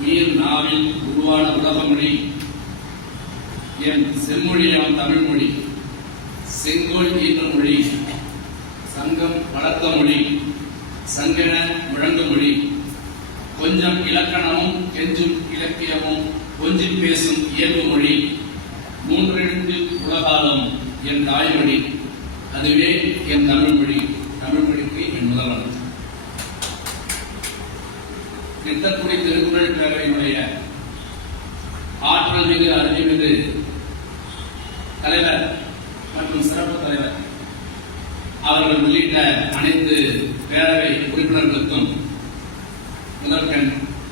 உயிர் நாவில் உருவான உலக மொழி என் செம்மொழியாம் தமிழ் மொழி, செங்கோல் ஈன்ற மொழி, சங்கம் வளர்த்த மொழி, சங்கென முழங்கு மொழி, கொஞ்சம் இலக்கணமும் கெஞ்சும் இலக்கியமும் கொஞ்சி பேசும் இயல்பு மொழி, மூன்றெழுத்து உலகாலம் என் தாய்மொழி, அதுவே என் தமிழ் மொழி. தமிழ் மொழிக்கு என் முதல்வர். நித்தக்குடி திருக்குறள் பேரவையினுடைய ஆற்றல் மிகு அறிவுமிகு தலைவர் மற்றும் சிறப்பு தலைவர் அவர்கள் உள்ளிட்ட அனைத்து பேரவை உறுப்பினர்களுக்கும் முதற்கண்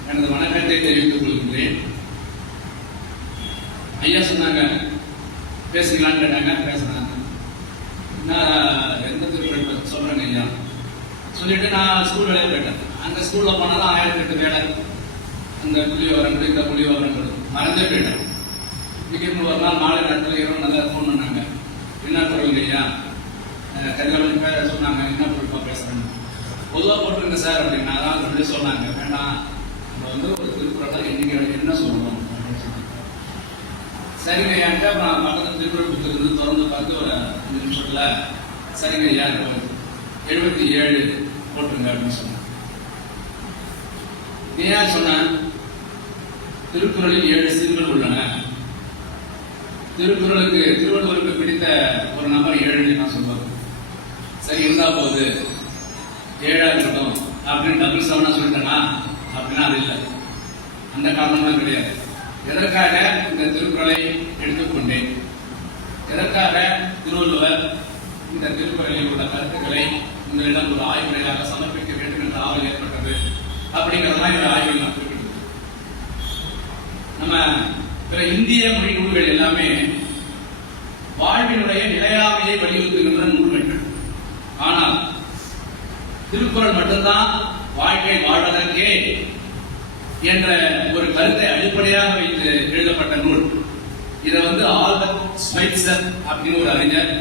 எனது வணக்கத்தை தெரிவித்துக் கொள்கின்றேன். ஐயா சொன்னாங்க, பேசுங்களான்னு கேட்டாங்க, பேசுனாங்க. நான் எந்த திருக்குறள் சொல்றேங்க ஐயா சொல்லிட்டு நான் ஸ்கூல் வேலையை போயிட்டேன். அந்த ஸ்கூல்ல போனாலும் 1008 வேலை, அந்த புள்ளிவிவரங்கள் இந்த புள்ளிவிவரங்கள் மறந்தே போயிட்டேன். திடீர்னு ஒரு நாள் மாலை நேரத்தில் இரவு நல்லா ஃபோன் பண்ணாங்க, என்ன பொருள் ஐயா கதிரவன் பேர சொன்னாங்க, என்ன பொருள்பா பேசுறேன்னு. பொதுவாக போட்டுருங்க சார் அப்படின்னா தான் சொல்லி சொன்னாங்க. வேண்டாம், நம்ம வந்து ஒரு திருக்குறள் இன்னைக்கு என்ன சொல்லணும் அப்படின்னு சொன்னாங்க. சரிங்க ஐயான்ட்டு அப்புறம் பக்கத்தில் திருக்குறள் புக்கு இருந்து திறந்து பார்த்து ஒரு 5 நிமிஷத்துல சரிங்க ஐயா 77 போட்டுருங்க அப்படின்னு சொன்னாங்க. ஏன் சொன்ன, திருக்குறளில் 7 சீர்கள் உள்ளன. திருவள்ளுவருக்கு பிடித்த ஒரு நம்பர் 7 நான் சொல்லுவேன். சரி இருந்தா போகுது, 7 இருக்கட்டும் அப்படின்னு டபுள் 7 சொல்லிட்டேனா அப்படின்னா அது இல்லை. அந்த காரணம்லாம் கிடையாது. எதற்காக இந்த திருக்குறளை எடுத்துக்கொண்டேன், எதற்காக திருவள்ளுவர் இந்த திருக்குறளில் உள்ள கருத்துக்களை உங்களிடம் ஒரு ஆய்வுரையாக சமர்ப்பிக்க வேண்டும் என்ற ஆவல் ஏற்பட்டது அப்படிங்கிற மாதிரி ஒரு ஆய்வு நான் குறிப்பிட்டது. நம்ம பிற இந்திய மொழி நூல்கள் எல்லாமே வாழ்வினுடைய நிலையாமையை வலியுறுத்துகின்ற நூல்கள். ஆனால் திருக்குறள் மட்டும்தான் வாழ்க்கை வாழ்வதற்கே என்ற ஒரு கருத்தை அடிப்படையாக வைத்து எழுதப்பட்ட நூல். இதை வந்து ஆல்பர்ட் ஸ்வைட்சர் அப்படின்னு ஒரு அறிஞர்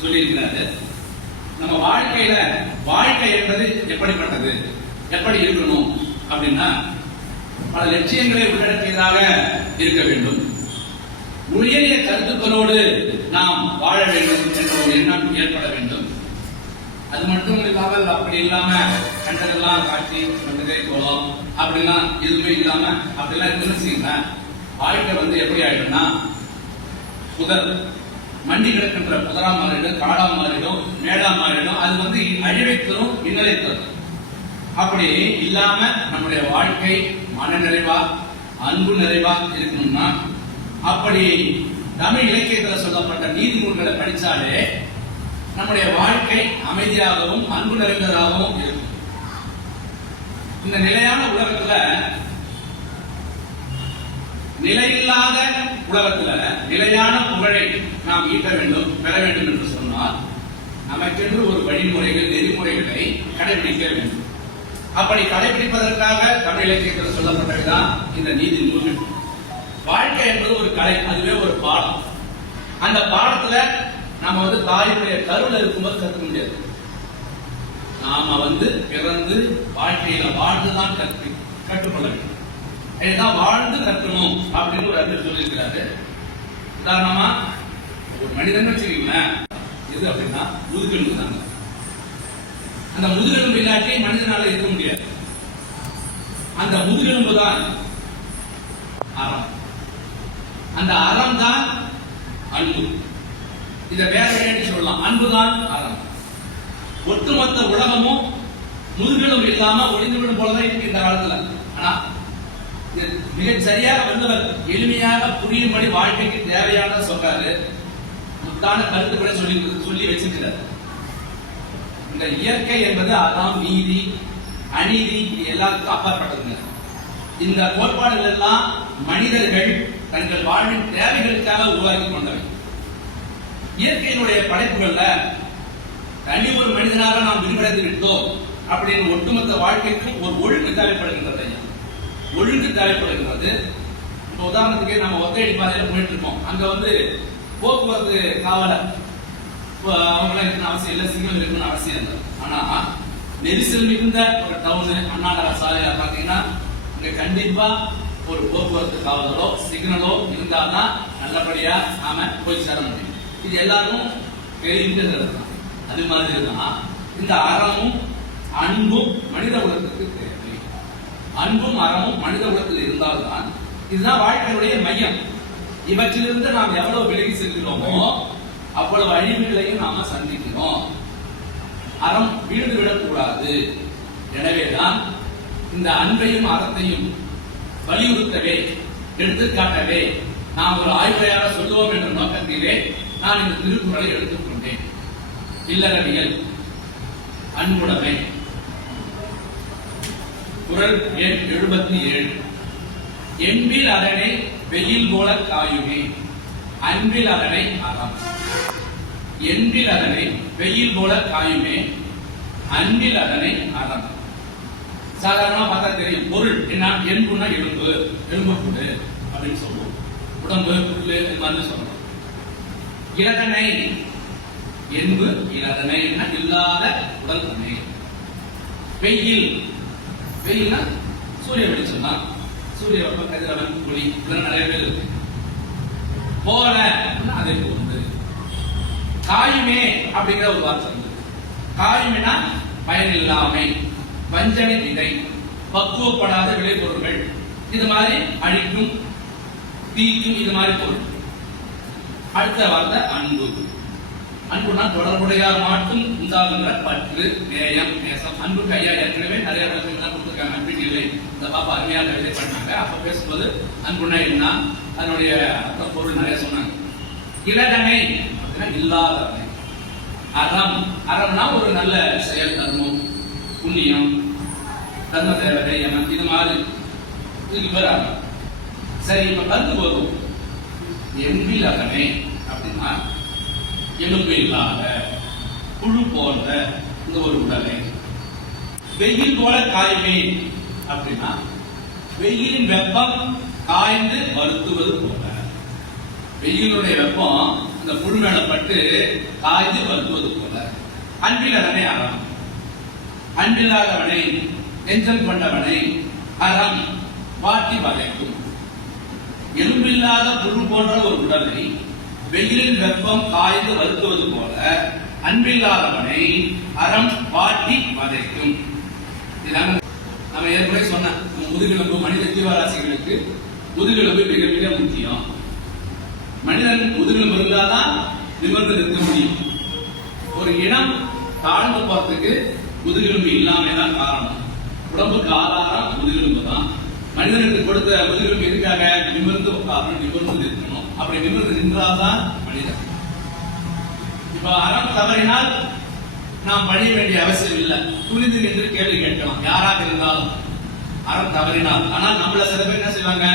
சொல்லியிருக்கிறாரு. நம்ம வாழ்க்கையில வாழ்க்கை என்பது எப்படிப்பட்டது, எப்படி இருக்கணும் அப்படின்னா பல லட்சியங்களை உள்ளடக்கியதாக இருக்க வேண்டும். உயரிய கருத்துக்களோடு நாம் வாழ வேண்டும் என்ற ஒரு எண்ணம் ஏற்பட வேண்டும். அது மட்டும் இல்லாமல் அப்படி இல்லாம கண்டதெல்லாம் காட்சி கண்டதே போலாம் அப்படிலாம் எதுவுமே இல்லாம அப்படிலாம் இருக்குன்னு வாழ்க்கை வந்து எப்படி ஆயிடும்னா புதர் மண்டி கிடக்கின்ற புதரா மாறிடும், காடா மாறிடும், மேடா மாறிடும். அது வந்து அழிவை தரும், இன்னலை தரும். அப்படி இல்லாம நம்முடைய வாழ்க்கை மன நிறைவா அன்பு நிறைவா இருக்கணும்னா அப்படி தமிழ் இலக்கியத்தில் சொல்லப்பட்ட நீதி நூல்களை படிச்சாலே நம்முடைய வாழ்க்கை அமைதியாகவும் அன்பு நிறைந்ததாகவும் இருக்கும். இந்த நிலையான உலகத்துல, நிலையில்லாத உலகத்துல நிலையான புகழை நாம் ஈட்ட வேண்டும், பெற வேண்டும் என்று சொன்னால் நமக்கென்று ஒரு வழிமுறைகள் நெறிமுறைகளை கடைபிடிக்க வேண்டும். அப்படி கடைபிடிப்பதற்காக தமிழ் இலக்கியத்தில் சொல்லப்பட்டதுதான் இந்த நீதி நூல்கள். வாழ்க்கை என்பது ஒரு கலை, அதுவே ஒரு பாடம். அந்த பாடத்துல நம்ம வந்து தாயுடைய கருவில் இருக்கும்போது கற்றுக்க முடியாது. நாம வந்து பிறந்து வாழ்க்கையில வாழ்ந்துதான் கற்றுக்கொள்ள வேண்டும். இதுதான் வாழ்ந்து கற்கணும் அப்படின்னு ஒரு அறிஞர் சொல்லியிருக்கிறாரு. உதாரணமா ஒரு மனிதன் வச்சுக்கீங்களேன், எது அப்படின்னா முதுகெலும்பு தாங்க. அந்த முதுகெலும்பு இல்லாட்டி மனிதனால இருக்க முடியாது. அந்த முதுகெலும்பு தான் அறம். அந்த அறம் தான் அன்பு. இதை வேற என்ன சொல்லலாம், அன்புதான் அறம். ஒட்டுமொத்த உலகமும் முதுகெலும்பு இல்லாம ஒளிந்துவிடும் போலதான் இருக்கு இந்த காலத்துல. ஆனா மிக சரியாக வந்தவர் எளிமையாக புரியும்படி வாழ்க்கைக்கு தேவையான சொல்றாரு. முத்தான கருத்துக்களை சொல்லி வச்சிருக்கிறார். இந்த இயற்கை என்பது அறம், நீதி, அநீதி எல்லாத்துக்கும் அப்பாற்பட்டதுங்க. இந்த கோட்பாடுகள் எல்லாம் மனிதர்கள் தங்கள் வாழ்வின் தேவைகளுக்காக உருவாக்கி கொண்டவை. இயற்கையினுடைய படைப்புகள்ல தனி ஒரு மனிதனாக நாம் விரிவடைந்து விட்டோம் அப்படின்னு ஒட்டுமொத்த வாழ்க்கைக்கும் ஒரு ஒழுங்கு தேவைப்படுகின்றது. ஒழுங்கு தேவைப்படுகிறது. இப்போ உதாரணத்துக்கு நம்ம ஒத்தையடி பாதையில போயிட்டு இருக்கோம். அங்க வந்து போக்குவரத்து காவலர் அவங்களாம் இருக்கணும் அவசியம் இல்லை, சிக்னல் இருக்கணும்னு அவசியம் இல்லை. ஆனா நெரிசல் மிகுந்த ஒரு டவுன் அண்ணா நகர் சாலையில பாத்தீங்கன்னா இங்க கண்டிப்பா ஒரு போக்குவரத்து காவலரோ சிக்னலோ இருந்தால்தான் நல்லபடியா நாம போய் சேர முடியும். இது எல்லாரும் தெரிந்தது தான். அது மாதிரிதான் இந்த அறமும் அன்பும் மனித குலத்துக்கு தேவை. அன்பும் அறமும் மனித குலத்தில் இருந்தால்தான் இதுதான் வாழ்க்கையுடைய மையம். இவற்றிலிருந்து நாம் எவ்வளவு விலகி செல்கிறோமோ அவ்வளவு அழிவுகளையும் நாம சந்திக்கிறோம். அறம் வீழ்ந்து விடக்கூடாது. எனவேதான் இந்த அன்பையும் அறத்தையும் வலியுறுத்தவே எடுத்துக்காட்டவே நாம் ஒரு ஆய்வுரையாக சொல்லுவோம் என்ற நோக்கத்திலே நான் இந்த திருக்குறளை எடுத்துக்கொண்டேன். இல்லறவியல் அன்புடைமை குறள் எண் 77. என்பில் அதனை வெயில் போல காயுமே அன்பில் அதனை அறம். என்பில் அதனை வெயில் போல காயுமே அன்பில் அதனை அறம். சாதாரணமா பார்த்தா தெரியும் பொருள் என்ன. என்புனா எலும்பு, எலும்பு கூடு அப்படின்னு சொல்லுவோம். உடம்பு புல்லு இது மாதிரி சொல்றோம். இலதனை என்பு இலதனை இல்லாத உடல் தன்மை. வெயில் வெயில்னா சூரிய வெளிச்சம் தான். சூரிய வெப்ப கதிரவன் ஒளி இதெல்லாம் நிறைய பேர் இருக்கு. போல அதை போன்று. காயுமே அப்படிங்கிற ஒரு வார்த்தை இருக்கு. காயுமேனா பயனில்லாமை, வஞ்சனை விதை, பக்குவப்படாத விளைபொருள்கள், இது மாதிரி அழிக்கும் தீக்கும் இது மாதிரி பொருள். அடுத்த வார்த்தை அன்பு. அன்புனா தொடர்புடையார் மட்டும் உண்டாகுகிற பற்று, நேயம், நேசம். அன்புக்கு ஐயா ஏற்கனவே நிறைய இடத்துல கொடுத்துருக்காங்க. அன்பின் இல்லை இந்த பாப்பா அருமையாக எழுதி பண்ணாங்க. அப்ப பேசும்போது அன்புனா என்ன அதனுடைய பொருள் நிறைய சொன்னாங்க. இலதனை அப்படின்னா இல்லாதவனை. அறம் அறம்னா ஒரு நல்ல செயல், தர்மம், புண்ணியம், தர்ம தேவதை, யமன் இது மாதிரி இதுக்கு பேர் அறம். சரி, இப்ப கருத்து போதும். என்பில் அதனை அப்படின்னா எலும்பு இல்லாத புழு போன்ற இந்த ஒரு உடலை. வெயில் போல காயுமே அப்படின்னா வெயிலின் வெப்பம் காய்ந்து வருத்துவது போல. வெயிலுடைய வெப்பம் இந்த புழு மேல பட்டு காய்ந்து வருத்துவது போல. அன்பில் அதனை அறம். அன்பில்லாதவனை நெஞ்சம் கொண்டவனை அறம் வாட்டி வதைக்கும். எலும்பில்லாத புழு போன்ற ஒரு உடலை வெயிலின் வெப்பம் காய்ந்து வருத்துவது போல அன்பில்லாதவனை அறம் வாட்டி வதைக்கும். நம்ம ஏற்கனவே சொன்ன முதுகெலும்பு மனித ஜீவராசிகளுக்கு முதுகெலும்பு மிக மிக முக்கியம். மனிதன் முதுகெலும்பு இருந்தால்தான் நிமிர்ந்து நிற்க முடியும். ஒரு இனம் தாழ்ந்து போறதுக்கு முதுகெலும்பு இல்லாம தான் காரணம். உடம்புக்கு ஆதாரம் முதுகெலும்பு தான். மனிதனுக்கு கொடுத்த முதுகெலும்பு எதுக்காக? நிமிர்ந்து உட்காரணும், நிமிர்ந்து நிற்கணும். அப்படி நிமிர்ந்து நின்றால்தான் மனிதன். இப்ப அறம் தவறினால் நாம் பணிய வேண்டிய அவசியம் இல்லை. துணிந்து நின்று கேள்வி கேட்கலாம் யாராக இருந்தாலும். அறம் தவறினால். ஆனால் நம்மள சில பேர் என்ன செய்வாங்க?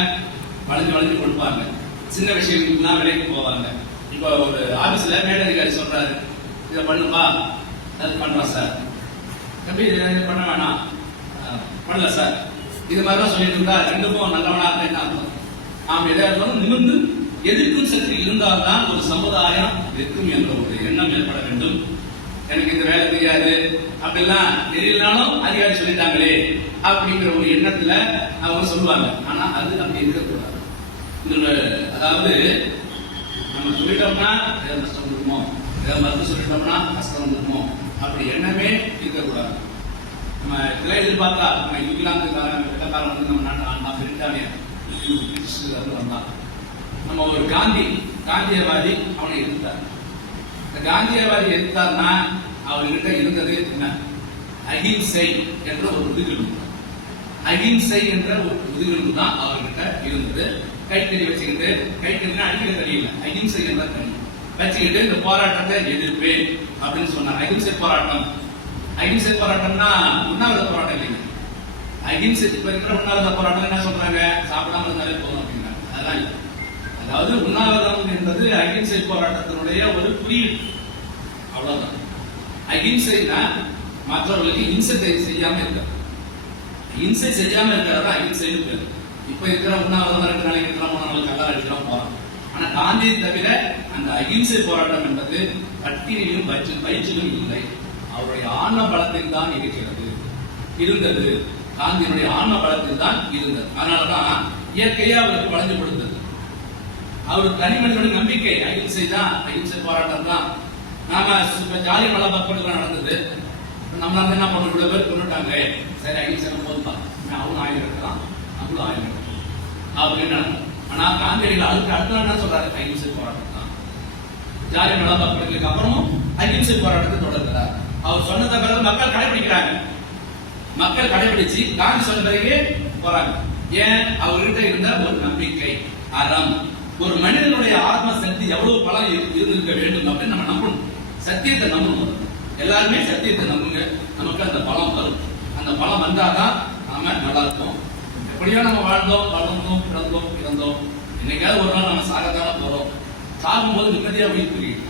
வளைஞ்சு வளைஞ்சு கொடுப்பாங்க. சின்ன விஷயங்களுக்குலாம் விலைக்கு போவாங்க. இப்ப ஒரு ஆபீஸ்ல மேலதிகாரி சொல்றாரு, இதை பண்ணுப்பா, அது பண்றோம் சார். எப்படி இதை பண்ண வேணாம், பண்ணல சார், இது மாதிரிலாம் சொல்லிட்டு இருந்தா ரெண்டுக்கும் நல்லவனா என்ன அர்த்தம்? நாம் எதா இருந்தாலும் நிமிர்ந்து எதிர்க்கும் சக்தி இருந்தால்தான் ஒரு சமுதாயம் இருக்கும் என்ற ஒரு எண்ணம் ஏற்பட வேண்டும். எனக்கு இந்த வேலை தெரியாது அப்படிலாம் தெரியலனாலும் அதிகாரி சொல்லிட்டாங்களே அப்படிங்கிற ஒரு எண்ணத்துல அவங்க சொல்லுவாங்க. ஆனா அது அப்படி இருக்கக்கூடாது. அதாவது நம்ம சொல்லிட்டோம்னா ஏதாவது நஷ்டம் இருக்குமோ, ஏதாவது மருந்து சொல்லிட்டோம்னா கஷ்டம் இருக்குமோ, அப்படி எண்ணமே இருக்கக்கூடாது. நம்ம இதெல்லாம் எதிர்பார்த்தா நம்ம இங்கிலாந்துக்காரன் வெள்ளக்காரன் வந்து நம்ம நாட்டு பிரிட்டானியன் வந்தான். நம்ம ஒரு காந்தியவாதி அவனை எதிர்த்தார். இந்த காந்தியவாதி எதிர்த்தார்னா அவர்கிட்ட இருந்தது என்ன? அகிம்சை என்ற ஒரு முதுகெலும்பு. அகிம்சை என்ற ஒரு முதுகெலும்பு தான் அவர்கிட்ட இருந்தது. கைத்தறி வச்சுக்கிட்டு, கைத்தறினா அடிக்கிற தறி இல்லை, அகிம்சை என்ற தறி வச்சுக்கிட்டு இந்த போராட்டத்தை எதிர்ப்பேன் அப்படின்னு சொன்னார். அகிம்சை போராட்டம். அகிம்சை போராட்டம்னா உண்ணாவிரத போராட்டம் இல்லைங்க. அகிம்சை இப்ப இருக்கிற உண்ணாவிரத போராட்டம் என்ன சொல்றாங்க? சாப்பிடாம இருந்தாலே போதும் அப்படிங்கிறாங்க. அதெல்லாம் இல்லை. அதாவது உண்ணாவிரதம் என்பது அகிம்சை போராட்டத்தினுடைய ஒரு குறியீடு, அவ்வளவுதான். அகிம்சைனா மற்றவர்களுக்கு இம்சை செய்யாம இருக்க, இம்சை செய்யாம இருக்கிறதா அகிம்சை பேர். இப்ப இருக்கிற உண்ணாவிரதம் 2 நாளைக்கு 3 நாளைக்கு கல்லா அடிக்கலாம் போறோம். ஆனா காந்தியை தவிர அந்த அகிம்சை போராட்டம் என்பது பட்டினியிலும் பயிற்சியிலும் இல்லை. அவருடைய ஆன்ம பலத்தில் தான் இருக்கிறது, இருந்தது. காந்தியினுடைய ஆன்ம பலத்தில் தான் இருந்தது. அதனாலதான் இயற்கையா அவருக்கு வளைஞ்சு கொடுத்தது. அவர் தனி மனிதனுடைய நம்பிக்கை அகிம்சை தான், அகிம்சை போராட்டம் தான். நாம ஜாலி மலா பக்கத்துல நடந்தது. நம்மளால என்ன பண்ண கூட பேர் கொண்டுட்டாங்க. சரி அகிம்சை போதுப்பா, அவனும் ஆயுதம் இருக்கலாம், நம்மளும் ஆயுதம் இருக்கலாம் அப்படின்னு. ஆனா காந்தியடிகள் அதுக்கு அடுத்த என்ன சொல்றாரு? அகிம்சை போராட்டம் தான். ஜாலி மலா பக்கத்துக்கு அப்புறமும் அகிம்சை போராட்டத்தை தொடர்கிறார். அவர் சொன்னதை பிறகு மக்கள் கடைபிடிக்கிறாங்க. மக்கள் கடைபிடிச்சு காந்தி சொன்ன பிறகு போறாங்க. ஏன்? அவர்கிட்ட இருந்த ஒரு நம்பிக்கை, அறம். ஒரு மனிதனுடைய ஆத்ம சக்தி எவ்வளவு பலம் இருந்திருக்க வேண்டும் அப்படின்னு நம்ம நம்பணும். சத்தியத்தை நம்பணும். எல்லாருமே சத்தியத்தை நம்புங்க, நமக்கு அந்த பலம் வரும். அந்த பலம் வந்தாதான் நாம நல்லா இருப்போம். எப்படியோ நம்ம வாழ்ந்தோம், வளர்ந்தோம், பிறந்தோம், இறந்தோம். இன்னைக்காவது ஒரு நாள் நம்ம சாகத்தான போறோம். சாகும்போது நிம்மதியா உயிர் புரியும்.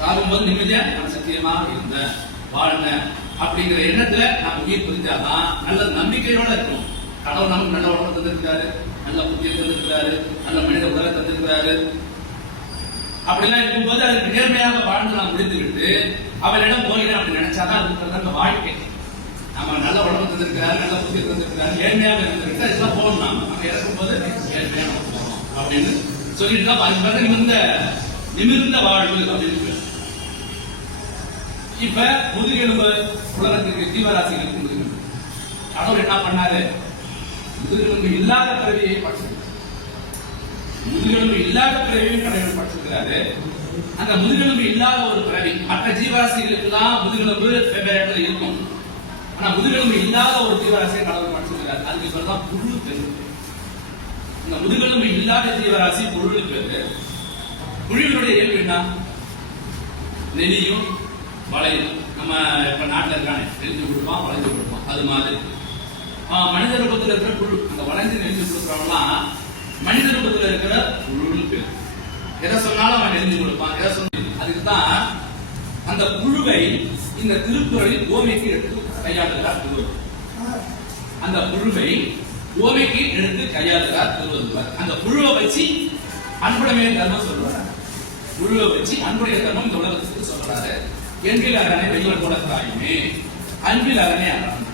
சாகும்போது நிம்மதியா நான் சத்தியமா இருந்தேன், வாழ்ந்தேன் அப்படிங்கிற எண்ணத்துல நம்ம உயிர் புரிஞ்சாதான் நல்ல நம்பிக்கையோட இருக்கும். கடவுள் நமக்கு நல்ல உடம்பு தந்திருக்கிறாரு, நல்ல புத்தியை தந்திருக்கிறாரு, நல்ல மனித உடலை தந்திருக்கிறாரு. அப்படிலாம் இருக்கும்போது அதுக்கு நேர்மையாக வாழ்ந்து நாம் முடித்து விட்டு அவரிடம் போகிறேன் அப்படி நினைச்சாதான் அதுக்கு அந்த வாழ்க்கை. நம்ம நல்ல உடம்பு தந்திருக்கிறாரு, நல்ல புத்தியை தந்திருக்கிறாரு, நேர்மையாக இருந்திருக்கு, இதெல்லாம் போகணும். நம்ம இறக்கும் போது நேர்மையா நம்ம போகணும் அப்படின்னு சொல்லிட்டு தான் நிமிர்ந்த வாழ்வு அப்படின்னு. இப்ப முதுகெலும்பு உலகத்திற்கு ஜீவராசிகளுக்கு முதுகெலும்பு கடவுள் என்ன பண்ணாரு? முதுகெலும்பு இல்லாத பிறவியை படிச்சிருக்காரு. முதுகெலும்பு இல்லாத பிறவியும் கடவுள் படிச்சிருக்கிறாரு. அந்த முதுகெலும்பு இல்லாத ஒரு பிறவி மற்ற ஜீவராசிகளுக்கு தான் முதுகெலும்பு வெவ்வேறு இருக்கும். ஆனா முதுகெலும்பு இல்லாத ஒரு ஜீவராசியை கடவுள் படிச்சிருக்கிறார். அதுக்கு பேர் புழு பேரு. இந்த முதுகெலும்பு இல்லாத ஜீவராசி புழு பேரு. புழுவினுடைய இயல்பு என்ன? நெலியும் வளையும். நம்ம இப்ப நாட்டில் இருக்கானே நெலிஞ்சு கொடுப்பான், வளைஞ்சு கொடுப்பான். அது மாதிரி மனித ரூபத்தில் இருக்கிற புழு, அந்த வளைஞ்சு நெலிஞ்சு கொடுக்குறவங்களாம் மனித ரூபத்தில் இருக்கிற புழுன்னு பேர். எதை சொன்னாலும் அவன் நெலிஞ்சு கொடுப்பான். எதை சொன்ன அதுக்குதான் அந்த புழுவை இந்த திருக்குறளில் ஓமைக்கு எடுத்து கையாளுகிறார் திருவள்ளுவர். அந்த புழுவை ஓமைக்கு எடுத்து கையாளுகிறார் திருவள்ளுவர். அந்த புழுவை வச்சு அன்புடைமை தர்மம் சொல்றாரு. புழுவை வச்சு அன்புடைய தர்மம் இந்த உலகத்துக்கு சொல்றாரு. என்கில் அரணை வெயில் கூட தாயுமே, அன்பில் அரணை அரண்.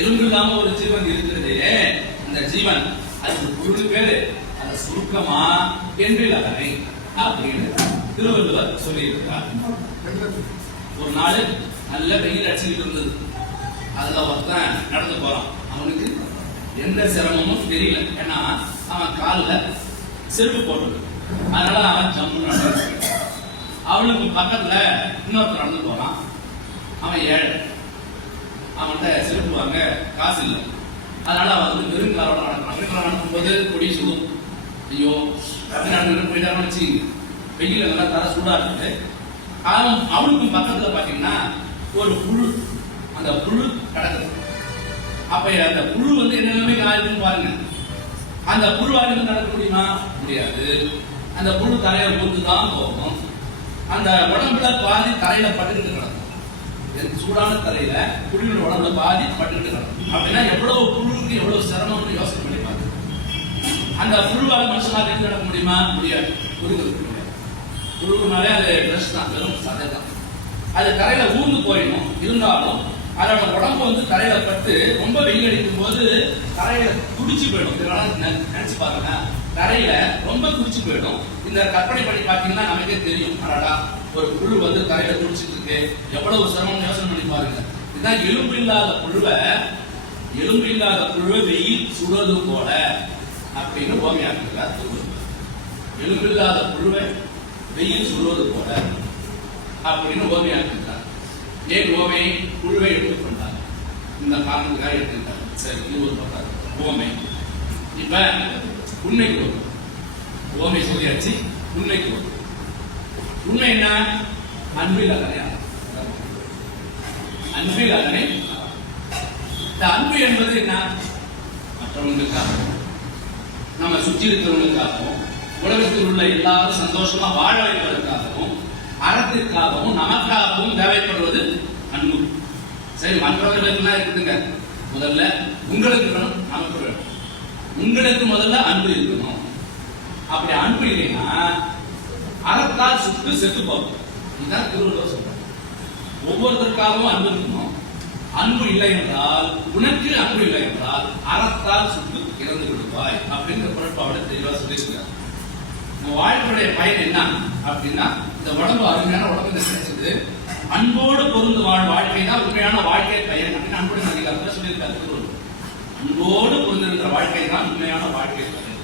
எலும்பு இல்லாம ஒரு ஜீவன் இருக்கிறதே, அந்த ஜீவன் அதுக்கு புழு பேரு. அதை சுருக்கமா என்கில் அரணை அப்படின்னு திருவள்ளுவர் சொல்லி இருக்கிறார். ஒரு நாள் நல்ல வெயில் அடிச்சுக்கிட்டு இருந்தது. அதுல ஒருத்தன் நடந்து போறான். அவனுக்கு எந்த சிரமமும் தெரியல. ஏன்னா அவன் காலில் செருப்பு போட்டது. அதனால அவன் ஜம்மு நடந்து. அவனுக்கு பக்கத்துல இன்னொருத்தர் நடந்து போறான். அவன் ஏழை. அவன்கிட்ட செருப்பு வாங்க காசு இல்லை. அதனால அவன் வந்து வெறுங்காலோட நடக்கிறான். வெறுங்காலம் நடக்கும்போது கொடி சுடும். ஐயோ நடந்து போயிட்டாருன்னு வச்சு வெயில நல்லா தர சூடா இருக்குது. அவனுக்கும் பக்கத்துல பாத்தீங்கன்னா ஒரு புழு, அந்த புழு கிடக்குது. அப்ப அந்த புழு வந்து என்ன நிலைமைக்கு ஆயிருக்குன்னு பாருங்க. அந்த புழுவாக நடக்க முடியுமா? முடியாது. அந்த புழு தரையில ஊத்துதான் போகும். அந்த உடம்புல பாதி தரையில பட்டுக்கிட்டு கிடக்கும். சூடான தரையில புழுவின் உடம்புல பாதி பட்டுக்கிட்டு கிடக்கும். அப்படின்னா எவ்வளவு புழுவுக்கு எவ்வளவு சிரமம்னு யோசனை பண்ணி பாருங்க. அந்த புழுவால் மனுஷனாக இருந்து நடக்க முடியுமா? முடியாது. புழுனாலே அது ட்ரெஸ் தான், வெறும் சதை தான். அது தரையில ஊர்ந்து போயிடும். இருந்தாலும் அதோட உடம்பு வந்து தரையில பட்டு ரொம்ப வெயில் அடிக்கும் போது தரையில துடிச்சு போயிடும். நினைச்சு பாருங்க, தரையில ரொம்ப துடிச்சு போயிடும். இந்த கற்பனை பண்ணி பாத்தீங்கன்னா நமக்கே தெரியும். அடடா, ஒரு புழு வந்து தரையில துடிச்சிட்டு இருக்கு, எவ்வளவு சிரமம் யோசனை பண்ணி பாருங்க. இதுதான் எலும்பு இல்லாத புழுவை வெயில் சுடுவது போல அப்படின்னு ஓமையாக்குறார் திருவள்ளுவர். எலும்பு இல்லாத புழுவை வெயில் சுடுவது போல அப்படின்னு ஓமையாக்குறார். ஏன் ஓமை? புழுவை எடுத்துக்கொண்டார். இந்த காரணத்துக்காக எடுத்துக்கிட்டார். சரி, இது ஒரு பக்கம் ஓமை. இப்ப உண்மைக்கு வரும். ஓமை சொல்லியாச்சு, உண்மைக்கு வரும். உண்மை என்ன? அன்பில் அதனை. அன்பில் அதனை. இந்த அன்பு என்பது என்ன? மற்றவங்களுக்காகவும் நம்ம சுற்றி இருக்கிறவங்களுக்காகவும் உலகத்தில் உள்ள எல்லாரும் சந்தோஷமா வாழ வைப்பதற்காகவும் அறத்திற்காகவும் நமக்காகவும் தேவைப்படுவது அன்பு. சரி, மற்றவர்களுக்கு இருக்குதுங்க. முதல்ல உங்களுக்கு வேணும், நமக்கு வேணும். உங்களுக்கு முதல்ல அன்பு இருக்கணும். அப்படி அன்பு இல்லைன்னா அறத்தால் சுட்டு செத்து போகும். இதுதான் திருவள்ளுவர் சொல்றார். ஒவ்வொருத்தருக்காகவும் அன்பு இருக்கணும். அன்பு இல்லை என்றால், உனக்கு அன்பு இல்லை என்றால் அறத்தால் சுட்டு இறந்து விடுவாய் அப்படிங்கிற குரட்பாவோட தெளிவா சொல்லியிருக்காரு. வாழ்க்கையுடைய பயன் என்ன அப்படின்னா, இந்த உடம்பு அருமையான உடம்பு கிடைச்சது, அன்போடு பொருந்து வாழ்க்கை தான் உண்மையான வாழ்க்கை பயன் அப்படின்னு அன்புடன் அதிகாரத்தில் சொல்லியிருக்காரு. அன்போடு பொருந்திருக்கிற வாழ்க்கை தான் உண்மையான வாழ்க்கை பயன்.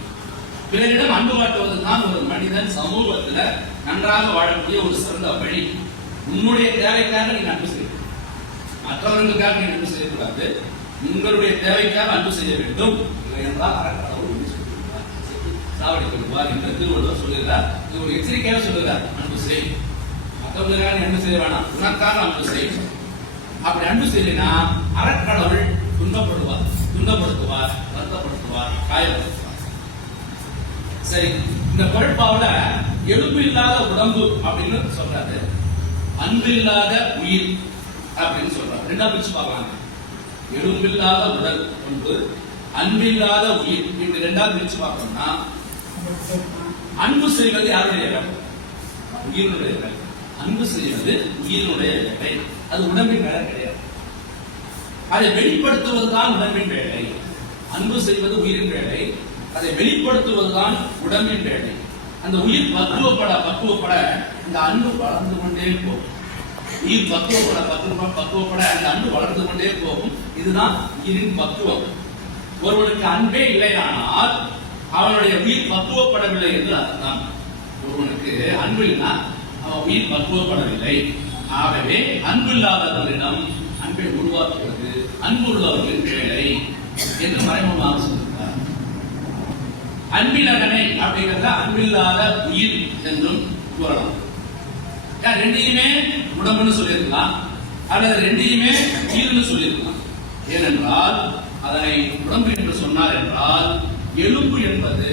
பிறரிடம் அன்பு காட்டுவதுதான் ஒரு மனிதன் சமூகத்துல நன்றாக வாழக்கூடிய ஒரு சிறந்த வழி. உன்னுடைய தேவைக்காக நீ அன்பு செய்ய, மற்றவர்களுக்காக நீ அன்பு செய்யக்கூடாது. உங்களுடைய தேவைக்காக அன்பு செய்ய வேண்டும். என்றால் அறக்கடவுள் சாவடி கொள்வார் என்று திருவள்ளுவர் சொல்லுகிறார். இது ஒரு எச்சரிக்கையாக சொல்லுகிறார். அன்பு செய், மற்றவர்களுக்காக நீ அன்பு செய்ய வேணாம், உனக்காக அன்பு செய். அப்படி அன்பு செய்யனா அறக்கடவுள் துன்பப்படுவார், துன்பப்படுத்துவார், வருத்தப்படுத்துவார், காயப்படுத்துவார். சரி, இந்த குரட்பாவுல எலும்பு இல்லாத உடம்பு அப்படின்னு சொல்றாரு, அன்பு இல்லாத உயிர் அப்படின்னு சொல்றாரு. ரெண்டா பிரிச்சு பார்க்கலாம். எலும்பில்லாத உடல் ஒன்று, அன்பில்லாத உயிர். இந்த ரெண்டா பிரிச்சு பார்க்கணும்னா, அன்பு செய்வது யாருடைய வேலை? உயிரினுடைய வேலை. அன்பு செய்வது உயிரினுடைய வேலை. அது உடம்பின் வேலை கிடையாது. அதை வெளிப்படுத்துவதுதான் உடம்பின் வேலை. அன்பு செய்வது உயிரின் வேலை, அதை வெளிப்படுத்துவதுதான் உடம்பின் வேலை. அந்த உயிர் பக்குவப்பட இந்த அன்பு வளர்ந்து கொண்டே போகும். உயிர் பக்குவப்பட அந்த அன்பு வளர்ந்து கொண்டே போகும். இதுதான் உயிரின் பக்குவம். ஒருவனுக்கு அன்பே இல்லையானால் அவனுடைய உயிர் பக்குவப்படவில்லை என்று அர்த்தம். ஒருவனுக்கு அன்பு இல்லைனா அவன் உயிர் பக்குவப்படவில்லை. ஆகவே அன்பு இல்லாதவர்களிடம் அன்பை உருவாக்குவது அன்பு உள்ளவர்களின் வேலை என்று மறைமுகமாக சொல்லியிருக்கிறார். அன்பிலகனை அப்படிங்கிறத அன்பில்லாத உயிர் என்றும் கூறலாம். ரெண்டையுமே உடம்புன்னு சொல்லியிருக்கலாம், அல்லது ரெண்டையுமே உயிர்னு சொல்லியிருக்கலாம். ஏனென்றால் அதனை உடம்பு என்று சொன்னார் என்றால், எலும்பு என்பது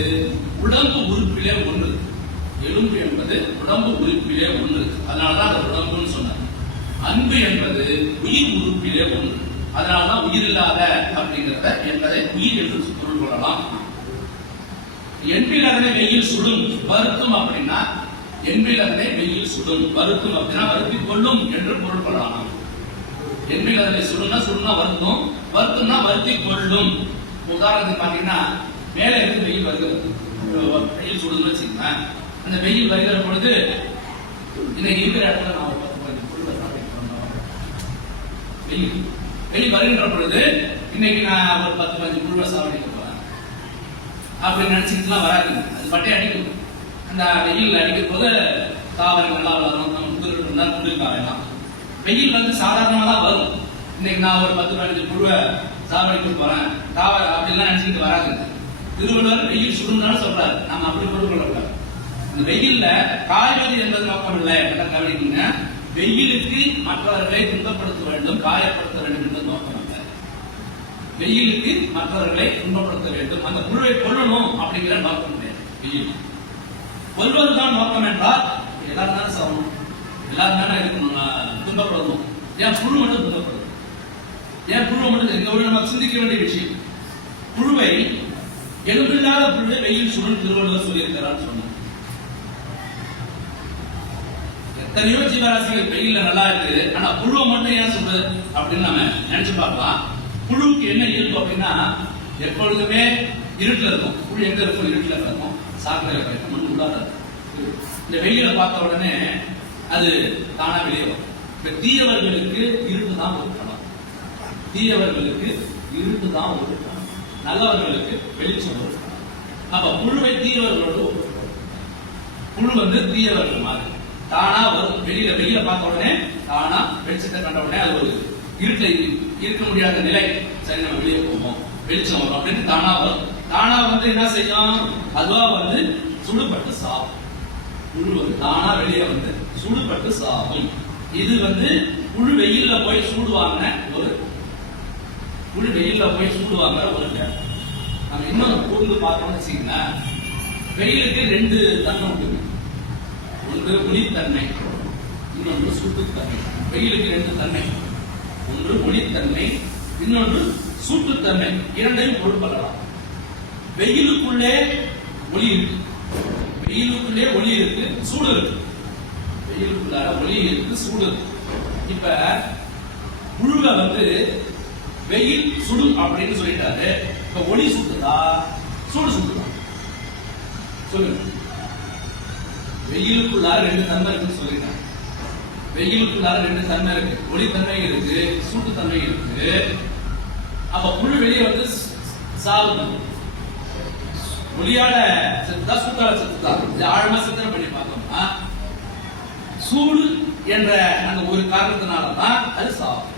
உடம்பு உறுப்பிலே ஒன்று. எலும்பு என்பது உடம்பு உறுப்பிலே ஒன்று, அதனாலதான் அது உடம்புன்னு சொன்னார். அன்பு என்பது உயிர் உறுப்பிலே ஒன்று, அதனால்தான் உயிர் இல்லாத அப்படிங்கிறத என்பதை உயிர் என்று பொருள் கொள்ளலாம். என்பில் அதனை வெயில் சுடும் வருத்தும் அப்படின்னா, என்பில் அதனை வெயில் சுடும் வருத்தும் அப்படின்னா வருத்தி கொள்ளும் என்று பொருள் கொள்ளலாம். என்பில் அதனை சுடுனா வருத்தும், வருத்தும்னா வருத்தி கொள்ளும். உதாரணத்துக்கு பாத்தீங்கன்னா, மேல இருந்து வெயில் வருகிறது, வெயில் சுடுதுன்னு வச்சுக்கோங்க. அந்த வெயில் வருகிற பொழுது இன்னைக்கு இருக்கிற இடத்துல நான் ஒரு 10-15 வெயில் வருகின்ற பொழுது இன்னைக்கு நான் ஒரு 10-15 புழுவை சாவடிக்க போறேன் அப்படின்னு நினைச்சுட்டுலாம் வராது. அது பட்டே அடிக்கும். அந்த வெயில் அடிக்கும் போது தாவரங்கள் நல்லா வளரும், நம்ம குதிரை இருந்தால் குளிர்காலாம். வெயில் வந்து சாதாரணமா தான் வரும். இன்னைக்கு நான் ஒரு 10-15 புழுவை சாவடிக்க போறேன் தாவரம் அப்படிலாம் நினைச்சுட்டு வராது. திருவள்ளுவர் வெயில் சுடுனாலும் சொல்றாரு, நாம அப்படி பொருள் கொள்ளக்கூடாது. இந்த வெயில்ல காய்வது என்பது நோக்கம் இல்லை. கவனிக்குங்க, வெயிலுக்கு மற்றவர்களை துன்பப்படுத்த வேண்டும், காயப்படுத்த வேண்டும் என்பது நோக்கம் இல்லை. வெயிலுக்கு மற்றவர்களை துன்பப்படுத்த வேண்டும், அந்த புழுவை கொல்லணும் அப்படிங்கிற நோக்கம் கிடையாது. வெயில் கொல்வதுதான் நோக்கம் என்றால் எல்லாரும் தானே சாகணும், எல்லாரும் தானே இருக்கணும், துன்பப்படணும். ஏன் புழு மட்டும் துன்பப்படுது? ஏன் புழுவை மட்டும்? இந்த நம்ம சிந்திக்க வேண்டிய விஷயம். புழுவை எலும்பில்லாத புழுவை வெயில் சுடும் திருவள்ளுவர் சொல்லியிருக்கிறான்னு சொன்னார். எத்தனையோ ஜீவராசிகள் வெயில்ல நல்லா இருக்கு, ஆனா புழு மட்டும் ஏன் சொல்றது அப்படின்னு நம்ம நினைச்சு பார்க்கலாம். புழுக்கு என்ன இயல்பு அப்படின்னா, எப்பொழுதுமே இருட்டுல இருக்கும். புழு எங்க இருக்கும்? இருட்டுல இருக்கும், சாக்கடையில கிடைக்கும், மண் உள்ளாத இருக்கும். இந்த வெயில பார்த்த உடனே அது தானா வெளியே வரும். இப்ப தீயவர்களுக்கு இருட்டு தான் ஒரு களம், தீயவர்களுக்கு இருட்டு தான் ஒரு களம், நல்லவர்களுக்கு வெளிச்சம் ஒரு களம். அப்ப புழுவை தீயவர்களோடு புழு வந்து தீயவர்கள் மாதிரி தானா வரும். வெயில பார்த்த உடனே தானா வெளிச்சத்தை கண்ட உடனே அது ஒரு இருட்டை இருக்க முடியாத நிலை, சரி நம்ம வெளியே போவோம், வெளிச்சம் வரும் அப்படின்னு தானா வரும். தானா வந்து என்ன செய்யும்? அதுவா வந்து சுடுபட்டு சாகும். புழு வந்து தானா வெளியே வந்து சுடுபட்டு சாகும். இது வந்து புழு வெயில்ல போய் சூடுவாங்க ஒரு புழு வெயில்ல போய் சூடுவாங்க ஒரு நம்ம இன்னும் கூர்ந்து பார்த்தோம்னு வச்சுக்கோங்களேன். வெயிலுக்கு 2 தன்மை உண்டு. ஒன்று ஒளித்தன்மை, இன்னொன்று சூட்டுத்தன்மை. வெயிலுக்கு 2 தன்மை, ஒன்று ஒளித்தன்மை, இன்னொன்று சூட்டுத்தன்மை. இரண்டையும் பொருள் கொள்ளலாம். வெயிலுக்குள்ளே ஒளி இருக்கு, வெயிலுக்குள்ளே ஒளி இருக்கு, சூடு இருக்கு. வெயிலுக்குள்ளார ஒளி இருக்கு, சூடு இருக்கு. இப்ப புழுவை வந்து வெயில் சுடும் அப்படின்னு சொல்லிட்டாரு. இப்ப ஒளி சுட்டுதா சூடு சுட்டுதா? சொல்லுங்க. வெயிலுக்குள்ளார ரெண்டு தன்மை இருக்குன்னு சொல்லிட்டாங்க. வெயிலுக்குள்ளார ரெண்டு தன்மை இருக்கு, ஒளி தன்மை இருக்கு, சூட்டு தன்மை இருக்கு. அப்ப புழு வெளியே வந்து சாகுது. ஒளியால செத்துதா சூட்டால செத்துதா? ஆழமா சிந்தனை பண்ணி பார்த்தோம்னா சூடு என்ற அந்த ஒரு காரணத்தினாலதான் அது சாகும்.